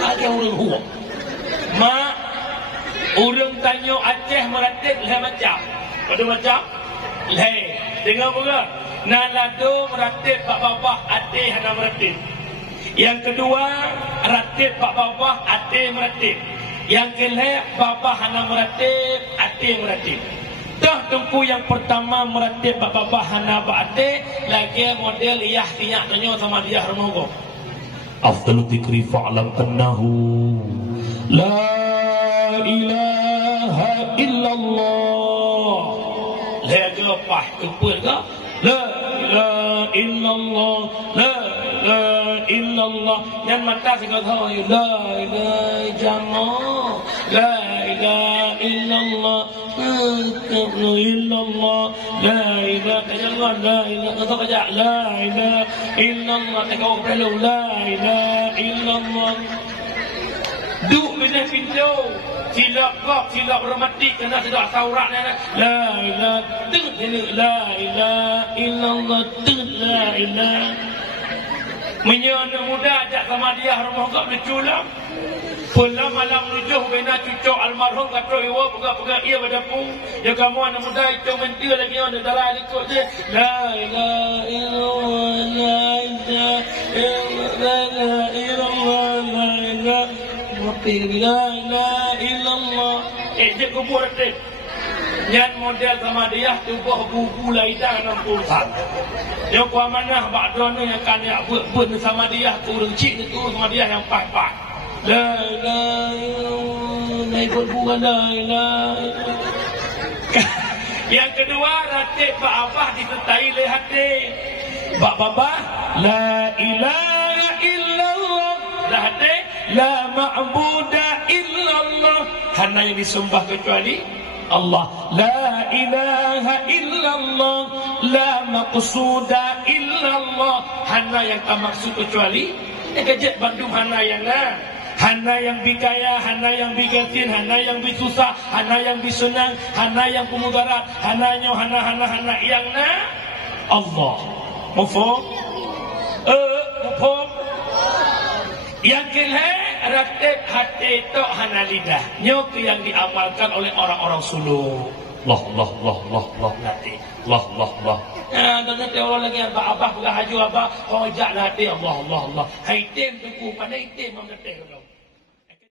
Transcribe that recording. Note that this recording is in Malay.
Ada orang huak. Mak, orang tanya Aceh meratib lah macam. Pada macam? Lah, dengar apa? Nak lado meratib pak babah Aceh hana meratib. Yang kedua, ratib pak babah Aceh meratib. Yang kelak babah hana meratib, Aceh meratib. Dah tempu yang pertama meratib pak babah hana pak Aceh, lagi model iyah tiyak tanya sama dia remogo. Afdalu dzikri fa'lam annahu la ilaha illallah. Lagi lepas kepul ke? La ilaha illallah, la ilaha illallah. Yang mata saya tahu la ilaha jamaah, la ilaha illallah, la illallah, la ilaha illallah, la ilaha illallah, la ilaha illallah. Tekau perlu la ilaha illallah. Duk bina pintu, silap kok, silap remati kena sedap saurat ni. La ilaha illallah, la ilaha illallah, la ilaha. Menyana muda ajak sama dia rumah kau berculang. Pulang malam lujuh bina cucuk almarhum kata iwa pegang-pegang ia berdapung. Ya kamu anak muda itu mentir lagi ada darah ikut je. La ilaha illallah, la ilaha illallah, la ilaha illallah. Dia kubur dia. Yang model sama dia tubuh buku laidah 60 tahun. Yang kuah mana bakdono yang kan ya buat sama dia turun cik tu sama dia yang pas-pas. La ilaha illallah, naik bukan la ilaha. Yang kedua ratib pak abah disertai oleh hati. Pak babah la ilaha illallah, la hati la ma'budu illallah, hanya yang disembah kecuali Allah. La ilaha illallah, la maqsuda illallah, hana yang tak maksud kecuali kejat Bandung hana yang lah, hana yang bikaya, hana yang bigatin, hana yang bisusah, hana yang bisenang, hana yang pemudarat, hana yang na Allah. Mufhum? Mufhum? Yang kelima ratib hati tok hana lidah. Nyok yang diamalkan oleh orang-orang suluk. Allah nanti. Allah. Dan nanti orang lagi abah bukan haju abah hojak hati Allah. Hai tim tuku pandai tim mengerti.